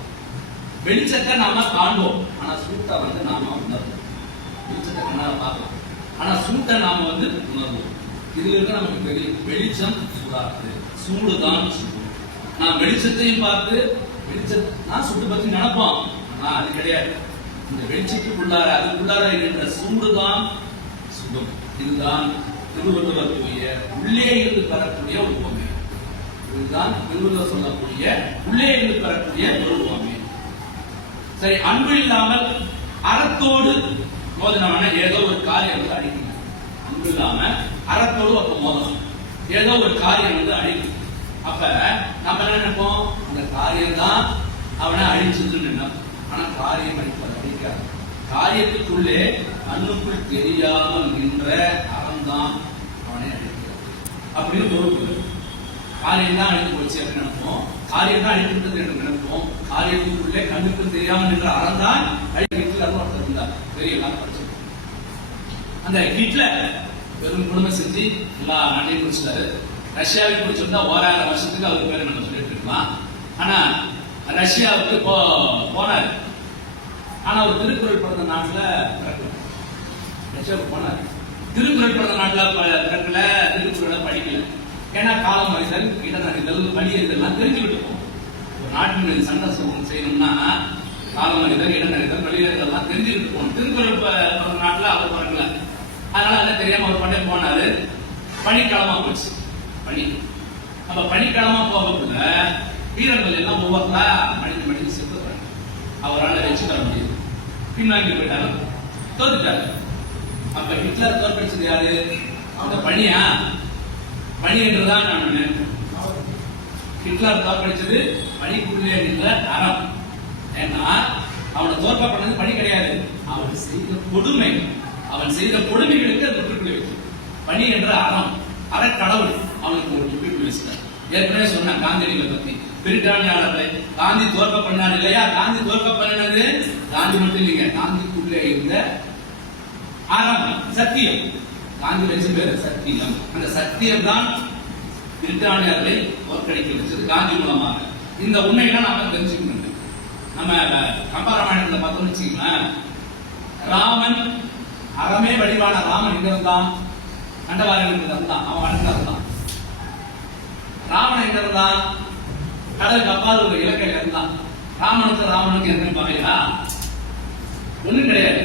வெளிச்சத்தை நாம காண்போம், ஆனா சூட்டை வந்து நாம உணர்வோம். வெளிச்சத்தை கண்ணால பார்க்கலாம், ஆனா சூட்டை நாம வந்து உணர்வோம். இதுல இருக்க நமக்கு தெரியும், வெளிச்சம் சூடாது, சூடுதான் சூடு. நான் வெளிச்சத்தையும் பார்த்து நான் சுட்டு பத்தி நினைப்போம், ஆனா அது கிடையாது. இந்த வெளிச்சத்துக்குள்ளார அதுக்குள்ளார இருக்கின்ற சூடுதான் சுடும். இதுதான் திருவள்ளுவர் கூறிய உள்ளே இருந்து பெறக்கூடிய ஒரு உவமை. இதுதான் திருவள்ளுவர் சொல்லக்கூடிய உள்ளே இருந்து பெறக்கூடிய ஒரு உவமை. சரி, அன்பு இல்லாமல் அறத்தோடு மோதினவன ஏதோ ஒரு காரியம் வந்து அழிக்கணும். அன்பு இல்லாம அறத்தோடு அப்ப மோதணும், ஏதோ ஒரு காரியம் வந்து அழிக்கணும். அப்ப நம்ம என்ன நினைப்போம், அந்த காரியம் தான் அவனை அழிச்சதுன்னு நினைப்போம். ஆனா காரியம் அழிக்காது. காரியத்துக்குள்ளே அண்ணுக்குள் தெரியாமல் நின்ற அறம்தான் அவனை அழிக்கிறது அப்படின்னு பொறுப்பு. காரியம் தான் அழிந்து போச்சு அப்படின்னு நினைப்போம், காரியம் தான் அழிக்கின்றது என்று நினைப்போம். காரியத்துக்குள்ளே கண்ணுக்கு தெரியாமல் நின்ற அறம் தான் ஹிட்லர் ஒருத்தர் இருந்தார், பெரிய எல்லாம் படிச்சு. அந்த ஹிட்லர் பெரும் குடும்பம் செஞ்சு எல்லா நாட்டையும் முடிச்சிட்டாரு. ரஷ்யாவை பிடிச்சிருந்தா 1000 வருஷத்துக்கு அவர் பேரை நம்ம சொல்லிட்டு இருக்கலாம். ஆனா ரஷ்யாவுக்கு போனாரு. ஆனா ஒரு திருக்குறள் பிறந்த நாட்டுல பிறக்கல. ரஷ்யாவுக்கு போனாரு, திருக்குறள் பிறந்த நாட்டுல பிறக்கல, திருக்குறளை படிக்கல. ஏன்னா காலம் அறிதல், இடனறிதல், வழியறிதல்லாம் தெரிஞ்சுக்கிட்டு போகும். ஒரு நாட்டின் சண்டை செய்யணும்னா காலம் அறிதல், இடனறிதல், வழியறிதல்லாம் தெரிஞ்சுக்கிட்டு போகணும். திருக்குறள் பிறந்த நாட்டுல அவர் பிறக்கல. அதனால அதை தெரியாம அவர் பண்ணி போனாரு. பனிக்காலமா போச்சு பனி. அப்ப பனிக்காலமா போகக்குள்ள வீரர்கள் எல்லாம் ஒவ்வொருத்தா மடிந்து செத்துறாங்க. அவரால் வச்சு தர முடியாது, பின்னாங்கி போயிட்டாங்க, தோத்துட்டாரு. அப்ப ஹிட்லர் தோற்கடிச்சது யாரு? அந்த பனியா? பனி என்றுதான் நான் நினைப்பேன். ஹிட்லர் தோற்கடிச்சது பனிக்குள்ளே நின்ற அறம். ஏன்னா அவனை தோற்க பண்ணது பனி கிடையாது, அவன் செய்த கொடுமை. அவன் செய்த கொடுமைகளுக்கு அது முற்றுப்புள்ளி வைக்கும். பனி என்ற அறம், அறக்கடவுள் அவனுக்கு ஒரு முற்றுப்புள்ளி வச்சுட்டார். ஏற்கனவே சொன்ன காந்தியடிகளை பத்தி, பிரிட்டானியாளர்களை காந்தி தோற்க பண்ணார் இல்லையா? காந்தி தோற்க பண்ணினது காந்தி மட்டும் இல்லைங்க, காந்திக்குள்ளே இருந்த அறம், சத்தியம். காந்தி வச்ச பேரு சத்தியம். அந்த சத்தியம் தான் பிரிட்டானியர்களை தோற்கடிக்க வச்சது காந்தி மூலமாக. இந்த உண்மையெல்லாம் நாம தெரிஞ்சுக்கணும். நம்ம கம்பராமாயணத்துல பார்த்தோம்னு வச்சுக்கலாம், ராமன் அறமே வடிவான ராமன் எங்க இருந்தான்? கண்டவாரிகளுக்கு இருந்தான், அவன் வளர்ந்து இருந்தான். ராமன் எங்க இருந்தான்? கடலுக்கு அப்பால் ஒரு இலக்கையில இருந்தான். ராமனுக்கு எந்த பகையா? ஒண்ணும் கிடையாது.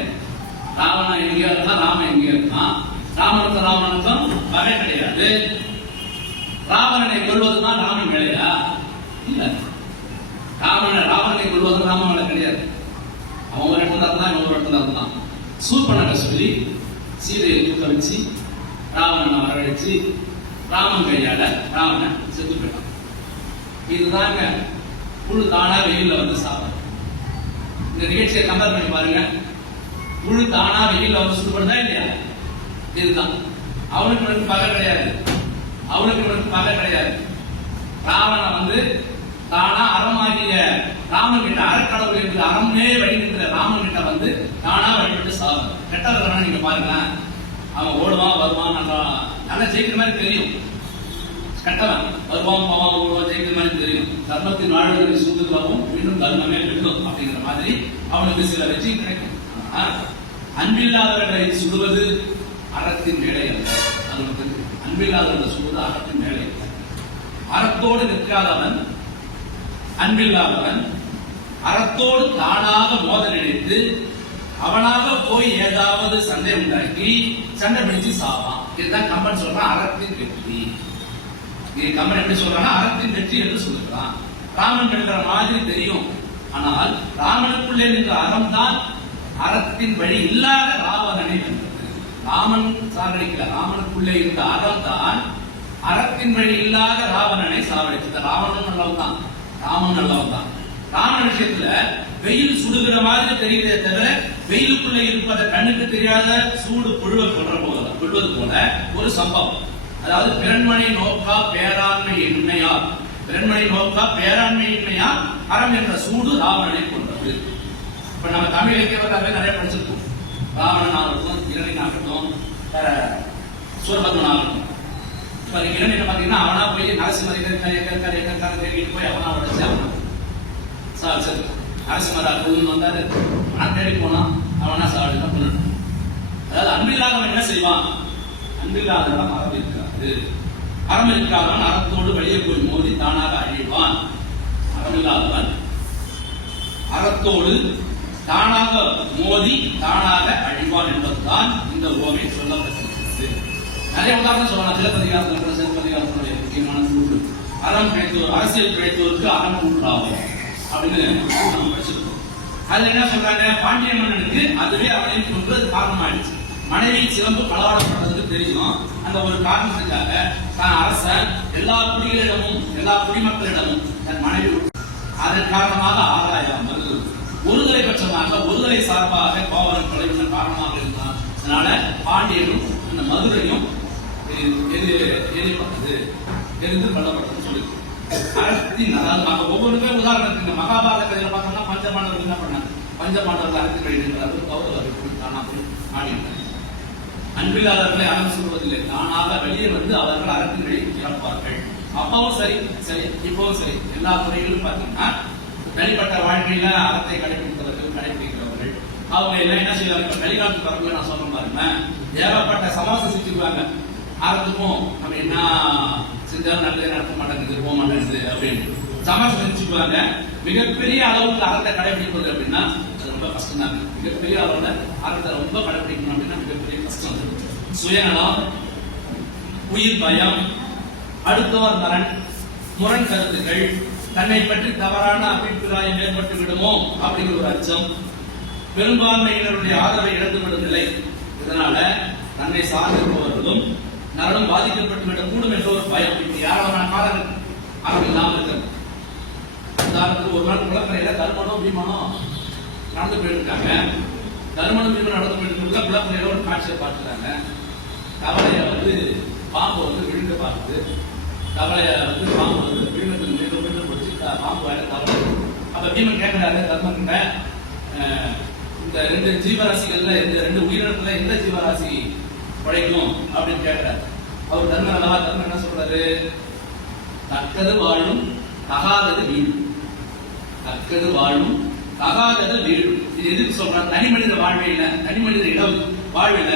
ராவணன் எங்கேயோ இருந்தான், ராமன் எங்கேயோ இருந்தான். ராமனுக்கும் பகை கிடையாது. ராவணனை கொள்வதுதான் ராமன் வேலையா? இல்ல. ராவணனை கொள்வது ராமன் வேலை கிடையாது. அவன் ஒரு இடத்துல இருந்தான், இன்னொரு இடத்துல இருந்தான். சூர்பனகை சொல்லி சீதையை தூக்க வச்சு ராவணனை வரவழைச்சு ராமன் கையால ராவணன் செத்து போயிட்டான். இதுதாங்க புழு தானா வெயில்ல வந்து சாப்பிடும். இந்த நிகழ்ச்சியை கம்பேர் பண்ணி பாருங்க. புழு தானா வெயில்ல வந்து சுடுபடுதா இல்லையா? இதுதான். அவனுக்கு பகை கிடையாது, அவனுக்கு பகை கிடையாது. ராவணன் வந்து தானா அறமாகிய ராமன் கிட்ட, அறக்கடவுள் என்று அறமே வழிகின்ற ராமன் கிட்ட வந்து தானா வழிபட்டு சாகும். கெட்டவர்களா நீங்க பாருங்க, அவன் ஓடுவான் வருவான், நல்லா ஜெயிக்கிற மாதிரி தெரியும். கெட்டவன் வருவான் போவான் ஓடுவான் ஜெயிக்கிற மாதிரி தெரியும். தர்மத்தின் வாழ்வுகளை சூழ்நிலாவும் இன்னும் தர்மமே வெல்லும் அப்படிங்கிற மாதிரி அவனுக்கு சில வெற்றி கிடைக்கும். அன்பில்லாதவர்களை சுடுவது அறத்தின் வேலை அல்ல. அது அன்பில்லாதவர்களை சுடுவது அறத்தின் வேலை அல்ல. அறத்தோடு நிற்காதவன், அன்பில்லாதவன் அறத்தோடு தானாக மோத நினைத்து அவனாக போய் ஏதாவது சண்டை உண்டாக்கி சண்டை பிடிச்சு சாவான். இதுதான் கம்பன் சொல்றான் அறத்தின் வெற்றி. இது கம்பன் எப்படி சொல்றான்னா அறத்தின் வெற்றி என்று சொல்லுகிறான். ராமன் என்ற மாதிரி தெரியும், ஆனால் ராமனுக்குள்ளே நின்ற அறம் தான் அறத்தின் வழி இல்லாத ராவணனை வென்றது. ராமன் சாகடிக்கல, ராமனுக்குள்ளே இருந்த அறம் தான் அறத்தின் வழி இல்லாத ராவணனை சாவடித்தது. ராவணன் நல்லவன் தான், ராமன் நல்லவன் தான். ராம விஷயத்துல வெயில் சுடுகிற மாதிரி தெரிகிறதே தவிர வெயிலுக்குள்ள இருப்பத கண்ணுக்கு தெரியாத சூடு கொள்வது போல ஒரு சம்பவம். அதாவது பிறன்மனை நோக்கா பேராண்மை இன்மையா, பிறன்மனை நோக்கா பேராண்மை இன்மையா அறம் என்ற சூடு ராவணனை கொண்டது. இப்ப நம்ம தமிழ் இலக்கியத்தை நிறைய படிச்சிருக்கோம். ராவணன் ஆகட்டும், இரணின் ஆகட்டும், சூரபத்மன் ஆகட்டும். இப்ப இரணின் பாத்தீங்கன்னா அவனா போய் நரசிம்மரை தேடிட்டு போய் அவனா உடச்சு அவனா சார் நரசிம்மரா கோவில் வந்தாரு, நான் தேடி போனா அவனா சாடிதான் கொண்டு. அதாவது அன்பில்லாதவன் என்ன செய்வான்? அன்பில்லாதவன் அறம் இருக்காது. அறம் இருக்காதவன் அறத்தோடு வெளியே போய் மோதி தானாக அழிவான். அறமில்லாதவன் அறத்தோடு தானாக மோதி தானாக அழிவான் என்பதுதான் இந்த ஓமை சொல்லப்பட்டிருக்கிறது. நிறைய உதாரணம் சொல்லலாம். சிலப்பதிகாரத்தினுடைய முக்கியமான சூழல் அறம் கிடைத்தோர், அரசியல் கிடைத்தோருக்கு அறம் கூட்டாகும் அப்படின்னு நம்ம படிச்சிருக்கோம். அதுல என்ன சொல்றாங்க? பாண்டிய மன்னனுக்கு அதுவே அவனையும் கொண்டு காரணமாயிடுச்சு. மனைவி சிலம்பு களவாடப்பட்டதுக்கு தெரியும். அந்த ஒரு காரணத்துக்காக தான் அரசன் எல்லா குடிகளிடமும் எல்லா குடிமக்களிடமும் தன் மனைவி அதன் காரணமாக ஆராயாமல் ஒருதலை பட்சமாக ஒருதலை சார்பாக கோவலன் கொலையுள்ள காரணமாக இருந்தான். அதனால பாண்டியனும் அந்த மதுரையும் எதிர்த்து கொல்லப்பட்டது சொல்லி அறத்தின், அதாவது ஒவ்வொருமே உதாரணத்துக்கு மகாபாரத கதையில பார்த்தோம்னா பஞ்சபாண்டவர்கள் என்ன பண்ணாங்க? பஞ்சபாண்டவர்கள் அறத்தின் கழிவுங்கிறது கௌரவர்கள் காணாமல் ஆடினார். அன்பில்லாதவர்களை அறம் சொல்வதில்லை, தானாக வெளியே வந்து அவர்கள் அறத்தின் வழி இறப்பார்கள். அப்பவும் சரி சரி இப்பவும் சரி எல்லா துறைகளிலும் பார்த்தீங்கன்னா தனிப்பட்ட வாழ்க்கையில அறத்தை கடைபிடிக்கிறவர்கள் அவங்க எல்லாம் என்ன செய்வாங்க? கலிகாலத்து பரப்புல நான் சொல்ல பாருங்க, ஏகப்பட்ட சமாசம் செஞ்சுக்குவாங்க. அறத்துக்கும் நம்ம என்ன செஞ்சாலும் நல்லது நடக்க மாட்டேங்குது, போக மாட்டேங்குது அப்படின்னு சமாசம் செஞ்சுக்குவாங்க. மிகப்பெரிய அளவுக்கு அறத்தை கடைபிடிப்பது அப்படின்னா அது ரொம்ப கஷ்டம் தான். மிகப்பெரிய அளவுல அறத்தை ரொம்ப கடைபிடிக்கணும் அப்படின்னா மிகப்பெரிய கஷ்டம். சுயநலம், உயிர் பயம், அடுத்தவர் முரண் கருத்துக்கள், தன்னை பற்றி தவறான அபிப்பிராயம் ஏற்பட்டு விடுமோ அப்படிங்கிற ஒரு அச்சம், பெரும்பான்மையினருடைய ஆதரவை இழந்துவிடும் நிலை. இதனால தன்னை சார்ந்திருப்பவர்களும் நலனும் பாதிக்கப்பட்டு விடக்கூடும் என்ற ஒரு பயம். இப்ப யாராவது காலம் அறம் இல்லாமல் இருக்கிறது. உதாரணத்துக்கு ஒரு நாள் குளக்கரையில தர்மனும் பீமனும் நடந்து போயிருக்காங்க. தர்மனும் பீமனும் நடந்து போயிருக்க குளக்கரையில ஒரு காட்சியை பார்த்துட்டாங்க. கவலைய பாம்பு விழுங்க பார்க்குது. கவலைய பாம்பு விழுங்கத்துக்கு மீண்டும் மீண்டும் வச்சு பாம்பு வாயில கவலை. அப்ப பீமன் கேட்கிறாரு தர்மன் கிட்ட, இந்த ரெண்டு ஜீவராசிகள்ல இந்த ரெண்டு உயிரினத்துல எந்த ஜீவராசி படைக்கும் அப்படின்னு கேட்கிறாரு. அவர் தர்மன் அல்லவா, தர்மன் என்ன சொல்றாரு? தக்கது வாழும் தகாதது வீழும். தக்கது வாழும் தகாதது வீழும். இது எதுக்கு சொல்றாரு? தனி மனித வாழ்வையில, தனி மனித இடம் வாழ்வில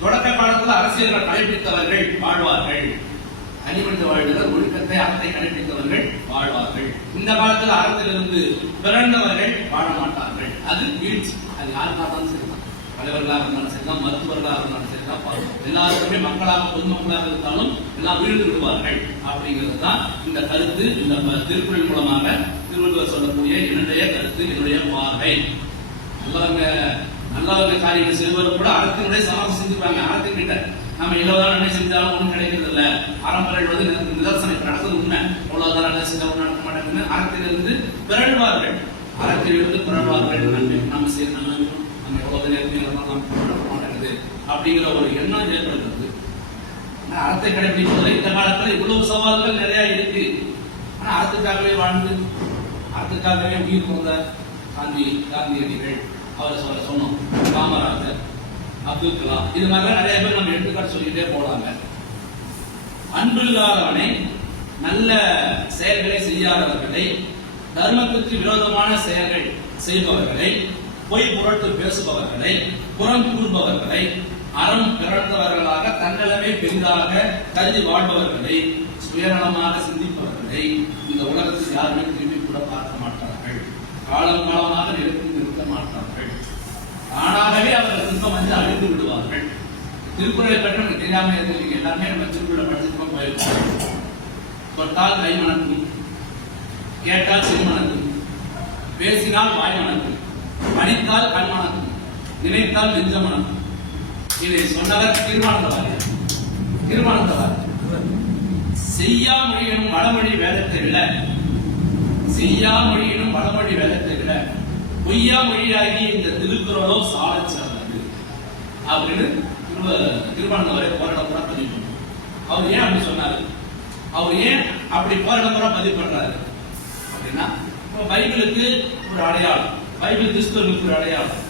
தொடக்க காலத்துல அரசியல்கள் கடைபிடித்தவர்கள் வாழ்வார்கள். தனி மனித வாழ்வில் ஒழுக்கத்தை அறத்தை கடைபிடித்தவர்கள் வாழ்வார்கள். இந்த காலத்தில் அறத்திலிருந்து பிறந்தவர்கள் வாழ மாட்டார்கள். அது வீழ்ச்சி. அது யாருக்கா இருந்தாலும் சரிதான், தலைவர்களாக இருந்தாலும் சரிதான், மருத்துவர்களாக இருந்தாலும் சரிதான், எல்லாருக்குமே மக்களாக பொதுமக்களாக இருந்தாலும் எல்லாம் வீழ்ந்து விடுவார்கள். அப்படிங்கிறது தான் இந்த கருத்து. இந்த திருக்குறள் மூலமாக திருவள்ளுவர் சொல்லக்கூடிய என்னுடைய கருத்து, என்னுடைய பார்வை. நல்லவங்க காரியங்கள் செய்வதற்கு கூட அறத்தினுடைய சமாசம் செஞ்சுப்பாங்க. அறத்தின் கிட்ட நம்ம எவ்வளவுதான் என்ன செஞ்சாலும் ஒன்றும் கிடைக்கிறது இல்லை. அறம்பறைவது நிதர்சனம் நடந்தது உண்மை. எவ்வளவுதான் என்ன செஞ்சா ஒன்றும் நடக்க மாட்டேங்குது. அறத்திலிருந்து பிறழ்வார்கள், அறத்திலிருந்து பிறழ்வார்கள். நம்ம செய்யணும், நம்ம எவ்வளவு நேரத்தில் நடக்க மாட்டேங்குது அப்படிங்கிற ஒரு எண்ணம் ஏற்படுகிறது. அறத்தை கடைபிடிப்பதில் இந்த காலத்தில் இவ்வளவு சவால்கள் நிறைய இருக்கு. ஆனா அறத்துக்காகவே வாழ்ந்து அறத்துக்காகவே உயிர் கொண்ட காந்தியடிகள், அவரை சொன்னோம், காமராஜர், அப்துல் கலாம், இது மாதிரிலாம் நிறைய பேர் நம்ம எடுத்துக்காட்டு சொல்லிட்டே போலாங்க. அன்பில்லாதவனை, நல்ல செயல்களை செய்யாதவர்களை, தர்மத்துக்கு விரோதமான செயல்கள் செய்பவர்களை, பொய் புரட்டு பேசுபவர்களை, புறம் கூறுபவர்களை, அறம் பிறந்தவர்களாக தன்னலமே பெரிதாக கருதி வாழ்பவர்களை, சுயநலமாக சிந்திப்பவர்களை இந்த உலகத்தில் யாருமே திரும்பி கூட பார்க்க மாட்டார்கள். காலம் காலமாக நிறுத்த மாட்டார்கள். தானாகவே அவர்கள் துன்பம் வந்து அழிந்து விடுவார்கள். திருக்குறளை பற்றி நமக்கு தெரியாம இருந்தீங்க. எல்லாருமே நம்ம திருக்குறளை படிச்சுட்டு போயிருக்கோம். தொட்டால் கை மணக்கும், கேட்டால் செவி மணக்கும், பேசினால் வாய் மணக்கும், மணித்தால் கண் மணக்கும், நினைத்தால் நெஞ்ச மணக்கும். இதை சொன்னவர் தீர்மானந்தவர். செய்யா மொழி எனும் வடமொழி வேதத்தை விட செய்யா மொழியினும் வடமொழி வேதத்தை விட பொய்யா மொழியாகி இந்த திருக்குறளோ சாலச் சிறந்தது அப்படின்னு திருவண்ணாமலை போராடமுறை பதிவு பண்ணார். அவர் ஏன் அப்படி சொன்னாரு? அவர் ஏன் அப்படி போராடமுறை பதிவு பண்றாரு அப்படின்னா, பைபிளுக்கு ஒரு அடையாளம், பைபிள் கிறிஸ்தவர்களுக்கு ஒரு அடையாளம்,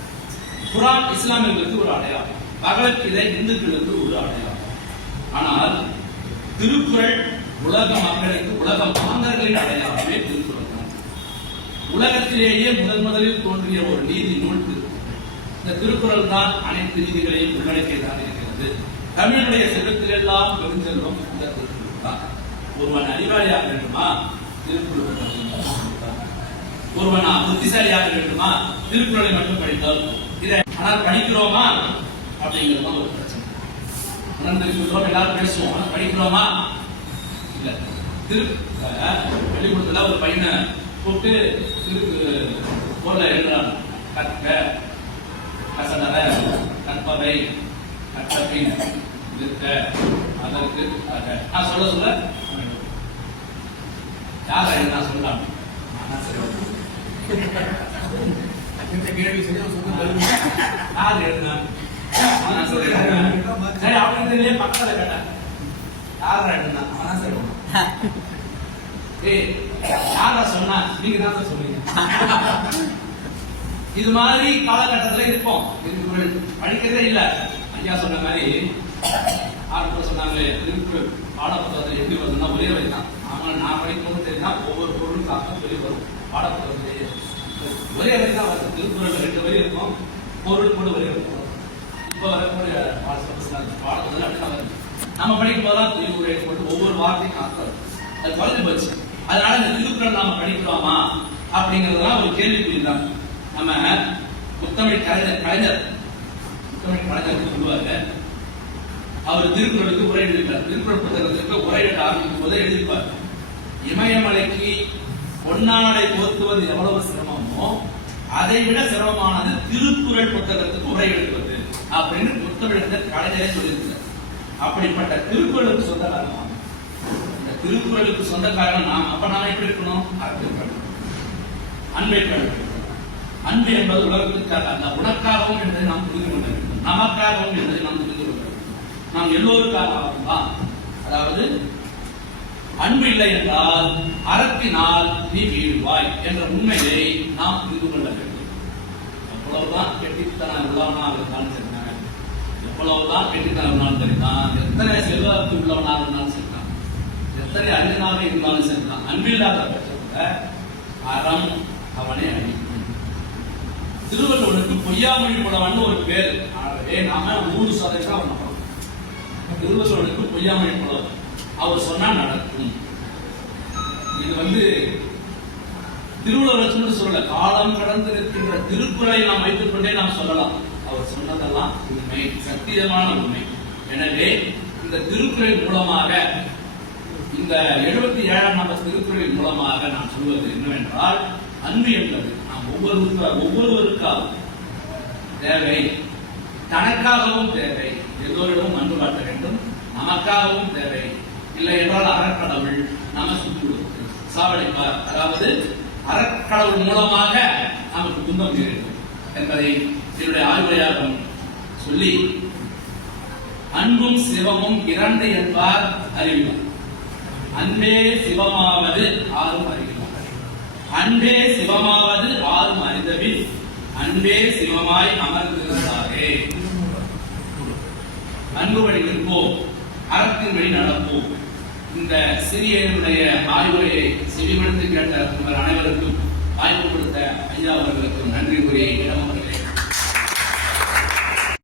குர்ஆன் இஸ்லாமியர்களுக்கு ஒரு அடையாளம், பகவத்கீதை இந்துக்களுக்கு ஒரு அடையாளம். ஆனால் திருக்குறள் உலக மக்களுக்கு, உலக மாந்தர்களின் அடையாளமே திருக்குறள் தான். உலகத்திலேயே முதலில் தோன்றிய ஒரு நீதி நூல் திருக்குறள். இந்த திருக்குறள் தான் அனைத்து நீதிகளையும் உள்ளடக்கியதாக இருக்கிறது. தமிழுடைய செல்வத்திலெல்லாம் பெருஞ்செல்வம் இந்த திருக்குறள் தான். ஒருவன் அறிவாளியாக வேண்டுமா? திருக்குறள். ஒருவன் புத்திசாலியாக வேண்டுமா? திருக்குறளை மட்டும் படித்தால். இதை ஆனால் படிக்கிறோமா அப்படிங்கிறது ஒரு பிரச்சனை. உணர்ந்திருக்கிறோம், எல்லாரும் பேசுவோம், ஆனால் படிக்கிறோமா? இல்ல. பள்ளிக்கூடத்துல ஒரு பையனை கூப்பிட்டு போர்ல எழுதுறான். கற்க, கசடர, கற்பவை, கற்றபின், இருக்க, அதற்கு, நான் சொல்ல சொல்ல யார் எழுதுனா சொல்லலாம். யார் எழுதுனா? சரி, அப்படின்னு பக்கத்துல கேட்டேன். யாரா எழுதுனா? யாரா சொன்னா? நீங்க தான் சொல்லுங்க. இது மாதிரி காலகட்டத்தில் இருப்போம். படிக்கிறதே இல்ல. ஐயா சொன்ன மாதிரி ஆட்கள் சொன்னாங்களே, திருக்குறள் பாடப்புத்தகத்தில் எப்படி வருதுன்னா ஒரே வரி தான். நான் படிக்கும்போது தெரியுமா ஒவ்வொரு பொருளும் தாக்கம் சொல்லி வரும். பாடப்புத்தகத்திலேயே ஒரே வரி தான் வருது. திருக்குறள் 2 வரி இருக்கும், பொருள் கூட வரி இருக்கும். இப்ப வரக்கூடிய பாடப்புத்தகத்தில் அப்படிதான் வருது. நம்ம படிக்கும் போதுதான் திருக்குறளை போட்டு ஒவ்வொரு வார்த்தையும் அர்த்தம் அது குறைஞ்சு போச்சு. அதனால இந்த திருக்குறள் நாம படிக்கிறோமா அப்படிங்கறதுலாம் ஒரு கேள்விக்குறி தான். நம்ம முத்தமிழ் கலைஞர் சொல்லுவாரு, அவர் திருக்குறளுக்கு உரை எழுதிப்பார். திருக்குறள் புத்தகத்திற்கு உரை எழுத ஆரம்பிக்கும் போதே எழுதிப்பார், இமயமலைக்கு பொன்னாடை போர்த்துவது எவ்வளவு சிரமமோ அதை விட சிரமமானது திருக்குறள் புத்தகத்துக்கு உரை எழுதுவது அப்படின்னு முத்தமிழர் கலைஞரே சொல்லியிருக்கிறார். அப்படிப்பட்ட திருக்குறளுக்கு சொந்தக்காரமா, இந்த திருக்குறளுக்கு சொந்தக்காரன் நாம். அப்ப நாம எப்படி இருக்கணும்? அன்பை கழிவு. அன்பு என்பது உலகத்திற்காக அல்ல, உனக்காகவும் என்பதை நாம் புரிந்து கொள்ள வேண்டும், நமக்காகவும் என்பதை நாம் புரிந்து கொள்ள வேண்டும். நாம் எல்லோருக்காகவும் தான். அதாவது அன்பு இல்லை என்றால் அறத்தினால் நீ வீழ்வாய் என்ற உண்மையை நாம் புரிந்து கொள்ள வேண்டும். எவ்வளவுதான் கெட்டித்தனம் உள்ளவனாக இருந்தாலும் சரிதான், எவ்வளவுதான் கெட்டித்தனம் இருந்தாலும் சரிதான், எத்தனை செல்வத்து உள்ளவனாக இருந்தாலும் சரிதான், எத்தனை அறிஞனாக இருந்தாலும் சரிதான், அன்பில்லாத பட்சத்தில் அறம் அவனை அழிக்கும். திருவள்ளுவனுக்கு பொய்யாமொழி புலவன் ஒரு பேர். ஆகவே நாம 100% அவன் நம்பணும். திருவள்ளுவனுக்கு பொய்யாமொழி புலவன். அவர் சொன்னா நடக்கும். இது திருவள்ளுவர் சொல்லல, காலம் கடந்து இருக்கின்ற திருக்குறளை நாம் வைத்துக் கொண்டே நாம் சொல்லலாம். அவர் சொன்னதெல்லாம் உண்மை, சத்தியமான உண்மை. எனவே இந்த திருக்குறள் மூலமாக, இந்த 77ஆம் நம்பர் திருக்குறளின் மூலமாக நான் சொல்வது என்னவென்றால், அன்பு என்பது நாம் ஒவ்வொருவருக்காகவும் தேவை, தனக்காகவும் தேவை, எல்லோரிடமும் அன்பு காட்ட வேண்டும், நமக்காகவும் தேவை. இல்லை என்றால் அறக்கடவுள் நம்ம சுற்றி சாவடிப்பார். அதாவது அறக்கடவுள் மூலமாக நமக்கு துன்பம் நேரிடும் என்பதை என்னுடைய ஆய்வுரையாக சொல்லி, அன்பும் சிவமும் 2 என்பார் அறிவிப்பார். அன்பே சிவமாவது ஆறும் அறிவிப்பார். அன்பே சிவமாவது ஆறும் அறிந்தபின் அன்பே சிவமாய் அமர்ந்திருந்தாரே. அன்பு வழி நிற்போம், அறத்தின் வழி நடப்போம். இந்த சிறியனுடைய ஆய்வுரையை செவிமடுத்து கேட்ட உங்கள் அனைவருக்கும் வாய்ப்பு கொடுத்த ஐயா அவர்களுக்கும் நன்றி கூறி